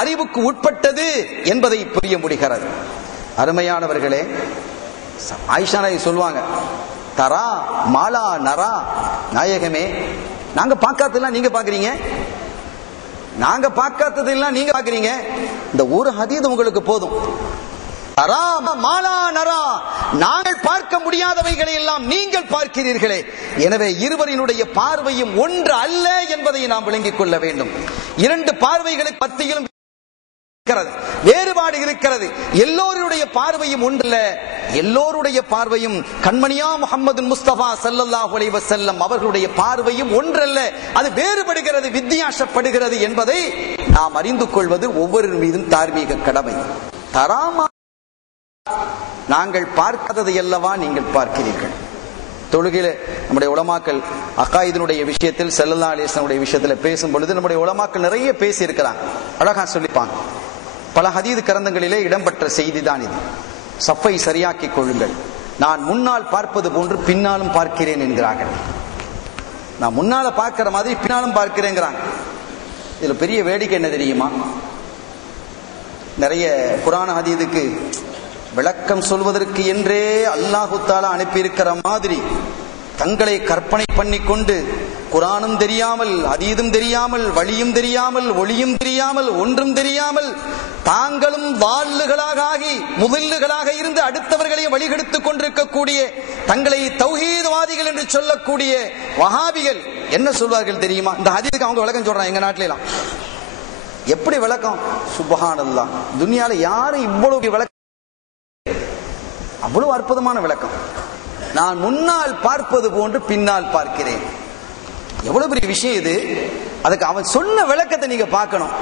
அறிவுக்கு உட்பட்டது என்பதை புரிய முடிகிறது. அருமையானவர்களே, ஆயிஷா நாயகி சொல்வாங்க, தரா மாலா நரா, நாயகமே நாங்க பார்க்காததெல்லாம் நீங்க பாக்குறீங்க, நாங்க பார்க்காததெல்லாம் நீங்க பாக்குறீங்க, இந்த ஒரு ஹதீஸ் உங்களுக்கு போதும். தரா மாலா நரா, நாங்கள் பார்க்க முடியாதவைகளை எல்லாம் நீங்கள் பார்க்கிறீர்களே, எனவே இருவரினுடைய பார்வையும் ஒன்று அல்ல என்பதை நாம் விளங்கிக் கொள்ள வேண்டும். இரண்டு பார்வைகளுக்கு மத்தியிலும் வேறுபாடு இருக்கிறது. எல்லோருடைய பார்வையும் ஒன்றல்ல, எல்லோருடைய பார்வையும் கண்மணியா முஹம்மது முஸ்தபா ஸல்லல்லாஹு அலைஹி வஸல்லம் அவர்களுடைய பார்வையும் ஒன்றல்ல, அது வேறுபடுகிறது, வித்தியாசப்படுகிறது என்பதை நாம் அறிந்து கொள்வது ஒவ்வொரு மீதும் தார்மீக கடமை. தராமா, நாங்கள் பார்க்காததை அல்லவா நீங்கள் பார்க்கிறீர்கள். தொழுகையில நம்முடைய உலமாக்கள் அகாயிதினுடைய விஷயத்தில் ஸல்லல்லாஹு அலைஹி வஸல்லம் விஷயத்தில் பேசும் பொழுது நம்முடைய உலமாக்கள் நிறைய பேசி இருக்கிறாங்க, அழகா சொல்லிப்பாங்க. பல ஹதீஸ் கிரந்தங்களிலே இடம்பெற்ற செய்தி தான் இது. சஃபை சரியாக்கிக் கொள்ளுங்கள், நான் முன்னால் பார்ப்பது போன்று பின்னாலும் பார்க்கிறேன் என்கிறார்கள். நான் முன்னால பார்க்கிற மாதிரி பின்னாலும் பார்க்கிறேங்கிறாங்க. இதுல பெரிய வேடிக்கை என்ன தெரியுமா? நிறைய குர்ஆன் ஹதீஸுக்கு விளக்கம் சொல்வதற்கு என்றே அல்லாஹு தஆலா அனுப்பி இருக்கிற மாதிரி தங்களை கற்பனை பண்ணி கொண்டு குர்ஆனும் தெரியாமல், ஹதீஸும் தெரியாமல், வழியும் தெரியாமல், ஒளியும் தெரியாமல், ஒன்றும் தெரியாமல் தாங்களும் வாள்ளுகளாக ஆகி முதில்லுகளாக இருந்து அடுத்தவர்களையும் வழிகெடுத்துக் கொண்டிருக்கக்கூடிய தங்களை தௌஹீத்வாதிகள் என்று சொல்லக்கூடிய வஹாபிகள் என்ன சொல்வார்கள் தெரியுமா? இந்த ஹதீஸுக்கு அவங்க விளக்கம் சொல்றாங்க. எங்க நாட்டில எல்லாம் எப்படி விளக்கம்? சுப்ஹானல்லாஹ், துனியால யாரும் இவ்வளவு விளக்கம், அவ்வளவு அற்புதமான விளக்கம். நான் முன்னால் பார்ப்பது போன்று பின்னால் பார்க்கிறேன். எவ்வளவு பெரிய விஷயம் இது. அதுக்கு அவன் சொன்ன விளக்கத்தை நீங்க பார்க்கணும்.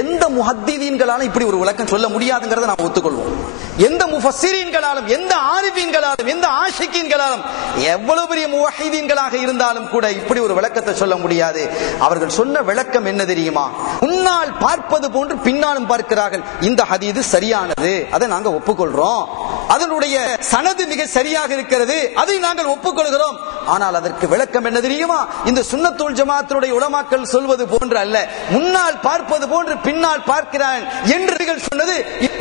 எந்த முஹத்திதீன்களாலும் இப்படி ஒரு விளக்கம் சொல்ல முடியாதுங்கிறத நாம் ஒத்துக்கொள்வோம். எந்த முஃபஸ்ஸிரீன்களாலும், எந்த ஆரிஃபீன்களாலும், எந்த ஆஷிகீன்களாலும், எவ்வளவு பெரிய முவஹ்ஹிதீன்களாக இருந்தாலும் கூட இப்படி ஒரு விளக்கத்தை சொல்ல முடியாது. அவர்கள் சொன்ன விளக்கம் என்ன தெரியுமா? முன்னால் பார்ப்பது போன்று பின்னாலும் பார்க்கிறார்கள். இந்த ஹதீஸ் சரியானது, அதை நாங்க ஒப்புக்கொள்றோம். அதனுடைய சனது மிக சரியாக இருக்கிறது, அதை நாங்கள் ஒப்புக்கொள்கிறோம். ஆனால் அதற்கு விளக்கம் என்ன தெரியுமா? இந்த சுன்னத்துல் ஜமாஅத்தினுடைய உலமாக்கள் சொல்வது போன்று அல்ல, முன்னால் பார்ப்பது போன்று பின்னால் பார்க்கிறான் என்று சொன்னது.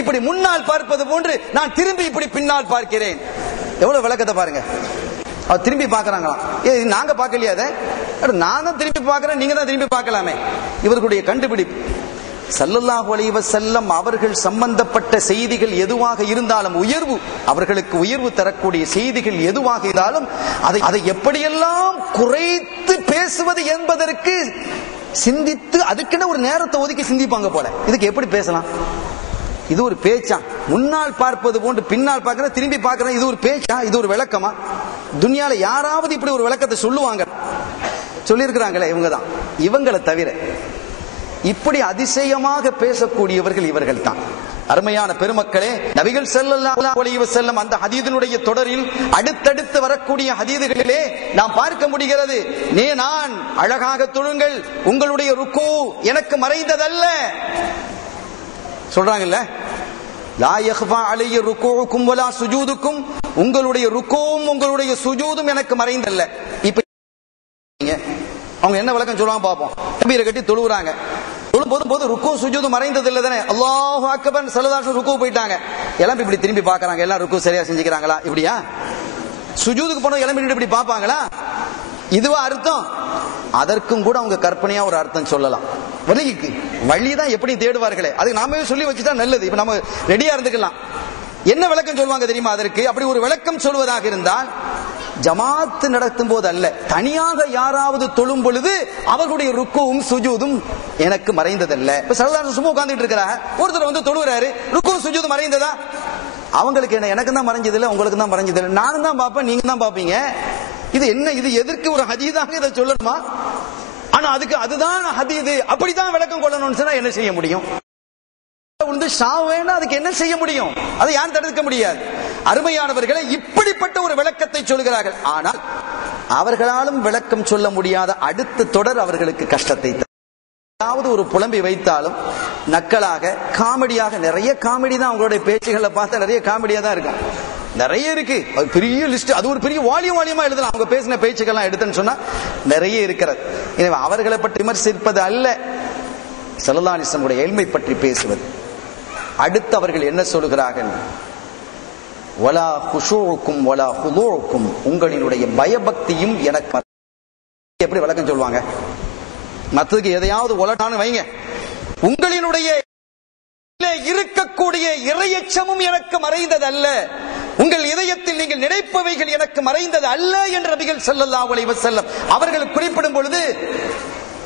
இப்படி முன்னால் பார்ப்பது போன்று நான் திரும்பி இப்படி பின்னால் பார்க்கிறேன். எவ்வளவு விளக்கத்தை பாருங்க. அவர் திரும்பி பார்க்கறாங்களாம். நாங்க பார்க்கலையா? அதை நான் தான் திரும்பி பார்க்கிறேன், நீங்க தான் திரும்பி பார்க்கலாமே. இவர்களுடைய கண்டுபிடிப்பு. ஸல்லல்லாஹு அலைஹி வஸல்லம் அவர்கள் சம்பந்தப்பட்ட செய்திகள் எதுவாக இருந்தாலும், உயர்வு, அவர்களுக்கு உயர்வு தரக்கூடிய செய்திகள் எதுவாக இருந்தாலும் அதை எப்படியெல்லாம் குறைத்து பேசுவது என்பதற்கு சிந்தித்து அதுக்குன்னு ஒரு நேரத்தை ஒதுக்கி சிந்திப்பாங்க போல. இதுக்கு எப்படி பேசலாம்? இது ஒரு பேச்சா? முன்னால் பார்ப்பது போன்று பின்னால் பார்க்கிற, திரும்பி பார்க்கிறேன், இது ஒரு பேச்சா? இது ஒரு விளக்கமா? துனியால யாராவது இப்படி ஒரு விளக்கத்தை சொல்லுவாங்க? சொல்லியிருக்கிறாங்களே இவங்க தான். இவங்களை தவிர இப்படி அதிசயமாக பேசக்கூடியவர்கள் இவர்கள் தான். அருமையான பெருமக்களே, நபிகள் ஸல்லல்லாஹு அலைஹி வஸல்லம் அந்த ஹதீஸினுடைய தொடரில் அடுத்தடுத்து வரக்கூடிய ஹதீஸுகளிலே நாம் பார்க்க முடிகிறது. நான் அழகாக தொழுங்கள், உங்களுடைய ருக்கு எனக்கு மறைந்ததல்ல சொல்றாங்கல்ல. லா யக்ஃபா அலைய ருக்கூஉக்கும் வலா சுஜூதுக்கும், உங்களுடைய ருக்குவும் உங்களுடைய சுஜூதும் எனக்கு மறைந்தல்ல. இப்ப அவங்க என்ன விளக்கம் சொல்லுவாங்க பாப்போம். தக்பீரை கட்டி தொழுகிறாங்க. தொழும்போது ருக்கு சுஜூது மறைந்தது இல்ல தானே? அல்லாஹு அக்பர் ஸல்லல்லாஹு ருக்கு போயிட்டாங்க. எல்லாம் இப்படி திரும்பி பார்க்கறாங்க. எல்லாம் ருக்கு சரியா செஞ்சுக்கிறாங்களா? இப்படியா? சுஜூதுக்கு போனது எல்லாம் இப்படி பார்ப்பாங்களா? இதுவா அர்த்தம்? அதற்கும் கூட அவங்க கற்பனையா ஒரு அர்த்தம் சொல்லலாம். வழிக்கு வழிதான் எப்படி தேடுவார்களே, அதுக்கு நாமே சொல்லி வச்சுட்டா நல்லது. இப்ப நம்ம ரெடியா இருந்துக்கலாம். என்ன விளக்கம் சொல்லுவாங்க தெரியுமா? அதற்கு அப்படி ஒரு விளக்கம் சொல்வதாக இருந்தால், ஜமாத்து நடத்தும் போது அல்ல, தனியாக யாராவது தொழும் பொழுது அவர்களுடைய ருக்குவும் சுஜூதும் எனக்கு மறைந்ததல்ல. இப்ப ஸல்லல்லாஹு சும்மா உட்கார்ந்துட்டு இருக்கிறாங்க, ஒருத்தர் வந்து தொழுகிறாரு, ருக்கு சுஜூது மறைந்ததா? அவங்களுக்கு என்ன, எனக்கு தான் மறைஞ்சது இல்ல, உங்களுக்கு தான் மறைஞ்சது இல்ல, நானும் தான் பார்ப்பேன், நீங்க தான் பார்ப்பீங்க. இது என்ன? இது எதற்கு ஒரு ஹதீஸாக இதை சொல்லணுமா? ஆனா அதுக்கு அதுதான் ஹதீஸ், அப்படிதான் விளக்கம் கொள்ளணும்னு சொன்னா என்ன செய்ய முடியும்? அதுக்கு என்ன செய்ய முடியும்? அதை யாரும் தடுக்க முடியாது. அருமையானவர்களை, இப்படிப்பட்ட ஒரு விளக்கத்தை சொல்கிறார்கள். ஆனால் அவர்களாலும் விளக்கம் சொல்ல முடியாத அடுத்த தொடர் அவர்களுக்கு கஷ்டத்தை. ஏதாவது ஒரு புலம்பி வைத்தாலும் நக்கலாக, காமெடியாக, நிறைய காமெடி தான் அவங்களுடைய பேச்சுகளை பார்த்தா நிறைய காமெடியா தான் இருக்கும். நிறைய இருக்கு, அது பெரிய லிஸ்ட், அது ஒரு பெரிய வால்யூமா எழுதலாம். அவங்க பேசின பேச்சுக்கெல்லாம் எடுத்துன்னு சொன்னா நிறைய இருக்கிறது. எனவே அவர்களை பற்றி விமர்சிப்பது அல்ல, ஸல்லல்லாஹு அலைஹி வஸல்லம் இல்மை பற்றி பேசுவது. அடுத்து அவர்கள் என்ன சொல்கிறார்கள்? வலா குஷூஉக்கும் வலா ஹுதூஉக்கும், உங்களினுடைய பயபக்தியும் எனக்கு. எப்படி விளக்கம் சொல்லுவாங்க? மத்ததுக்கு எதையாவது உலட்டான்னு வைங்க, உங்களினுடைய இருக்கக்கூடிய இறையச்சமும் எனக்கு மறைந்தது அல்ல, உங்கள் இதயத்தில் நீங்கள் நினைப்பவைகள் எனக்கு மறைந்தது அல்ல என்று நபிகள் ஸல்லல்லாஹு அலைஹி வஸல்லம் அவர்கள் குறிப்பிடும் பொழுது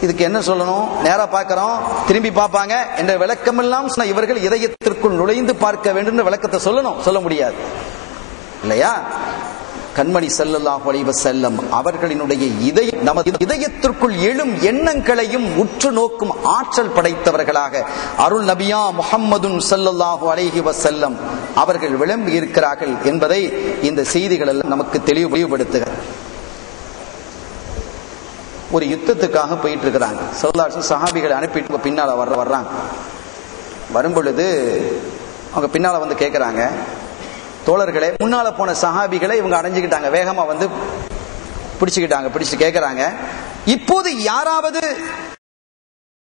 இதுக்கு என்ன சொல்லணும்? நேரா பார்க்கிறோம், திரும்பி பார்ப்பாங்க என்ற விளக்கம் எல்லாம் இவர்கள் இதயத்திற்குள் நுழைந்து பார்க்க வேண்டும் விளக்கத்தை சொல்லணும், சொல்ல முடியாது இல்லையா? கண்மணி ஸல்லல்லாஹு அலைஹி வஸல்லம் அவர்களினுடைய நமது இதயத்திற்குள் எழும் எண்ணங்களையும் உற்று நோக்கும் ஆற்றல் படைத்தவர்களாக அருள் நபியா முஹம்மதுன் ஸல்லல்லாஹு அலைஹி வஸல்லம் அவர்கள் விளம்பி இருக்கிறார்கள் என்பதை இந்த செய்திகள் எல்லாம் நமக்கு தெளிவுபடுத்துகிறது. ஒரு யுத்தத்துக்காக போயிட்டு இருக்கிறாங்க. ஸல்லல்லாஹு அலைஹி வஸல்லம் சஹாபிகளை அனுப்பிட்டு பின்னால வர்றாங்க. வரும்பொழுது அவங்க பின்னால வந்து கேட்கிறாங்க, தோழர்களே, முன்னால போன சஹாபிகளை இவங்க அடைஞ்சுக்கிட்டாங்க, வேகமா வந்து பிடிச்சு கேட்கிறாங்க, இப்போது யாராவது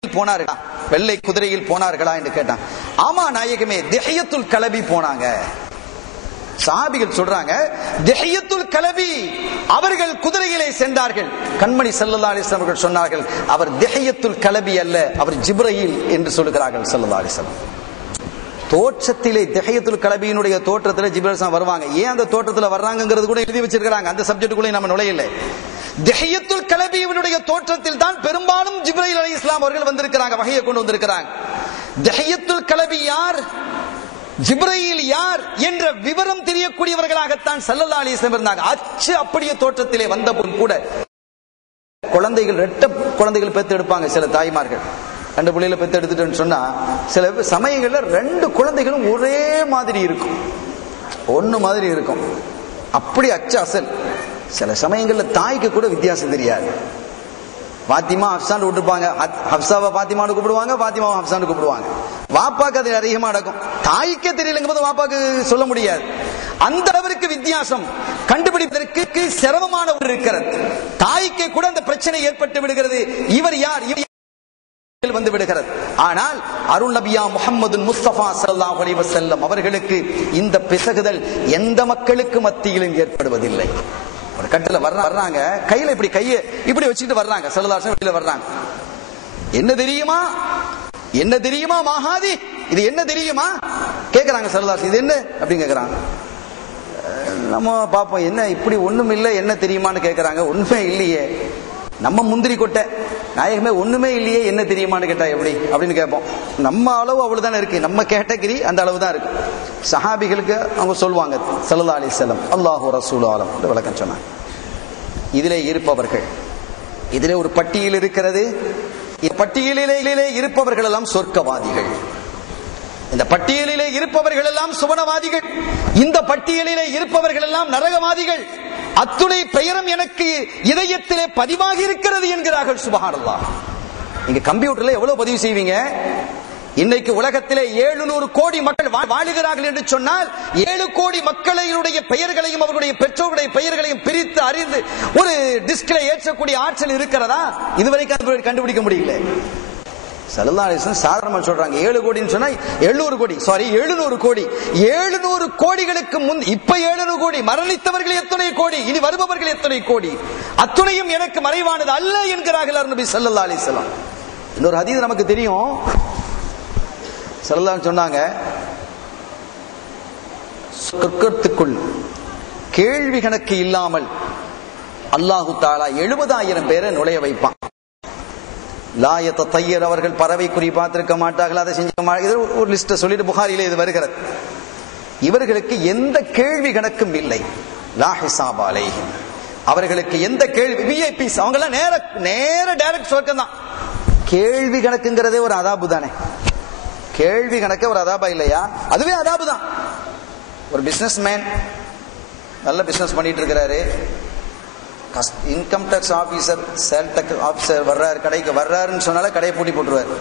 போனார்களா, வெள்ளை குதிரையில் போனார்களா என்று கேட்டாங்க. ஆமா நாயகமே, திஹ்யத்துல் கலபி போனாங்க. சஹாபிகள் சொல்றாங்க, திஹ்யத்துல் கலபி அவர்கள் குதிரையிலே சென்றார்கள். கண்மணி ஸல்லல்லாஹு அலைஹி வஸல்லம் அவர்கள் சொன்னார்கள், அவர் திஹ்யத்துல் கலபி அல்ல, அவர் ஜிப்ரீல் என்று சொல்கிறார்கள் ஸல்லல்லாஹு அலைஹி வஸல்லம். தோற்றத்திலே திஹ்யத்துல் கலபியினுடைய தோற்றத்திலே ஜிப்ரீல் வருவாங்க. ஏன் அந்த தோற்றத்துல வர்றாங்கங்கிறது கூட எழுதி வச்சிருக்காங்க. அந்த சப்ஜெக்ட்டுக்குள்ள நம்ம நுழையல. திஹ்யத்துல் கலபியினுடைய தோற்றத்தில் தான் பெரும்பாலும் ஜிப்ரீல் அலைஹிஸ்ஸலாம் அவர்கள் வந்திருக்கிறாங்க, வஹையை கொண்டு வந்திருக்கிறாங்க. திஹ்யத்துல் கலபி யார், ஜிப்ரீல் யார் என்ற விவரம் தெரியக்கூடியவர்களாகத்தான் ஸல்லல்லாஹு அலைஹி வஸல்லம் இருந்தாங்க. அச்சு அப்படியே தோற்றத்திலே வந்தபோது கூட குழந்தைகள் ரெட்ட குழந்தைகள் பெற்று எடுப்பாங்க சில தாய்மார்கள். 2 பிள்ளைகளை பெற்று எடுத்துட்டேன்னு சொன்னா சில சமயங்கள்ல 2 குழந்தைகளும் ஒரே மாதிரி இருக்கும், ஒண்ணு மாதிரி இருக்கும், அப்படி அச்சு அசல். சில சமயங்கள்ல தாய்க்கு கூட வித்தியாசம் தெரியாது. பாத்திமா ஹப்சான்னு விட்டுருப்பாங்க, ஹப்சாவை பாத்திமான்னு கூப்பிடுவாங்க, பாத்திமாவை ஹப்சான்னு கூப்பிடுவாங்க. வாப்பாக்கு அது அதிகமா நடக்கும், தாய்க்கே தெரியலங்க போது வாப்பாக்கு சொல்ல முடியாது. அந்த அளவிற்கு வித்தியாசம் கண்டுபிடிப்பதற்கு சிரமமான ஒன்று இருக்கிறது. தாய்க்கு கூட அந்த பிரச்சனை ஏற்பட்டு விடுகிறது, இவர் யார் வந்து விடுகிறது. ஆனால் அருள் நபியா முஹம்மது முஸ்தபா ஸல்லல்லாஹு அலைஹி வஸல்லம் அவர்களுக்கு இந்த பிசகுதல் எந்த மக்களுக்கு மத்தியிலும் ஏற்படுவதில்லை. ஒரு கட்டல வர்றாங்க, கையில இப்படி கையை இப்படி வச்சுட்டு வர்றாங்க, ஸல்லல்லாஹு அலைஹி வஸல்லம் வர்றாங்க. என்ன தெரியுமா, என்ன தெரியுமா மகாதி, இது என்ன தெரியுமா கேக்குறாங்க ஸல்லல்லாஹு அலைஹி வஸல்லம். இது என்ன அப்படின்னு கேக்குறாங்க. நம்ம பாப்போம், என்ன இப்படி ஒண்ணும் இல்லை, என்ன தெரியுமான்னு கேக்குறாங்க. ஒண்ணுமே இல்லையே, நம்ம முந்திரி கொட்டை நாயகமே, ஒண்ணுமே இல்லையே, என்ன தெரியுமான்னு கேட்டா எப்படி அப்படின்னு கேட்போம். நம்ம அளவு அவ்வளவுதானே இருக்கு, நம்ம கேட்டகிரி அந்த அளவு தான் இருக்கு. சஹாபிகளுக்கு அவங்க சொல்லுவாங்க, ஸல்லல்லாஹு அலைஹி வஸல்லம் அல்லாஹு ரசூலு ஆலம் விளக்கம் சொன்னாங்க. இதிலே இருப்பவர்கள், இதிலே ஒரு பட்டியல் இருக்கிறது. இந்த பட்டியலிலே இருப்பவர்கள் எல்லாம் சொர்க்கவாதிகள், இந்த பட்டியலிலே இருப்பவர்கள் எல்லாம் சுவனவாதிகள், இந்த பட்டியலிலே இருப்பவர்கள் எல்லாம் நரகவாதிகள். அத்துணை பெயரும் எனக்கு இதயத்திலே பதிவாகி இருக்கிறது என்கிறார்கள். சுப்ஹானல்லாஹ். நீங்க கம்ப்யூட்டர்ல எவ்வளவு பதிவு செய்வீங்க? இன்னைக்கு உலகத்திலே 700 கோடி மக்கள் வாழுகிறார்கள் என்று சொன்னால் 7 கோடி மக்களுடைய பெயர்களையும் அவர்களுடைய பெற்றோருடைய பெயர்களையும் பிரித்து அறிந்து ஒரு டிஸ்க்ல ஏற்றக்கூடிய ஆற்றல் இருக்கிறதா? இதுவரைக்கும் கண்டுபிடிக்க முடியல. ஸல்லல்லாஹு அலைஹி வஸல்லம் சாதாரணமா சொல்றாங்க 7 கோடின்னு சொன்னா 700 கோடி, சாரி 700 கோடி. 700 கோடிகளுக்கு முன் இப்ப 700 கோடி, மரணித்தவர்கள் எத்தனை கோடி, இனி வருபவர்கள் எத்தனை கோடி, அத்துணையும் எனக்கு மறைவானது அல்ல என்கிறார்கள் நபி ஸல்லல்லாஹு அலைஹி வஸல்லம். இன்னொரு ஹதீஸ் நமக்கு தெரியும். ஸல்லல்லாஹு சொன்னாங்க, சொர்க்கத்துக்குள் கேள்வி கணக்கு இல்லாமல் அல்லாஹு தஆலா 70,000 பேரை நுழைய வைப்பான். லாயத்த தையர் அவர்கள் பறவை குறி பார்த்திருக்க மாட்டார்கள், அதை செஞ்ச ஒரு லிஸ்ட சொல்லிட்டு புகாரிலே இது வருகிறது. இவர்களுக்கு எந்த கேள்வி கணக்கும் இல்லை. லா ஹிசாப அலைஹிம், அவர்களுக்கு எந்த கேள்வி, விஐபிஸ் அவங்க எல்லாம் நேர டைரக்ட் சொர்க்கம் தான். கேள்வி கணக்குங்கிறதே ஒரு அதாபு தானே, கேள்வி கணக்கு ஒரு அதாபா இல்லையா? அதுவே அதாபு தான். ஒரு பிசினஸ் மேன் நல்ல பிசினஸ் பண்ணிட்டு இருக்கிறாரு, income tax officer sale tax officer வர்றாரு, கடைக்கு வர்றாருன்னு சொன்னால கடையை பூட்டி போட்டுருவாரு.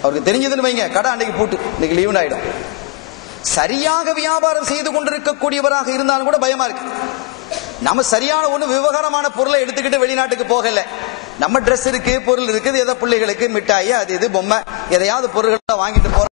அவருக்கு தெரிஞ்சதுன்னு வைங்க, கடை அன்னைக்கு பூட்டு, இன்னைக்கு லீவ் ஆயிடும். சரியாக வியாபாரம் செய்து கொண்டிருக்கக்கூடியவராக இருந்தாலும் கூட பயமா இருக்கு. நம்ம சரியான ஒண்ணு விவகாரமான பொருளை எடுத்துக்கிட்டு வெளிநாட்டுக்கு போகல, நம்ம ட்ரெஸ் இருக்கு, பொருள் இருக்குது, ஏதோ பிள்ளைகளுக்கு மிட்டாய் அது இது பொம்மை எதையாவது பொருள்களை வாங்கிட்டு போறோம்.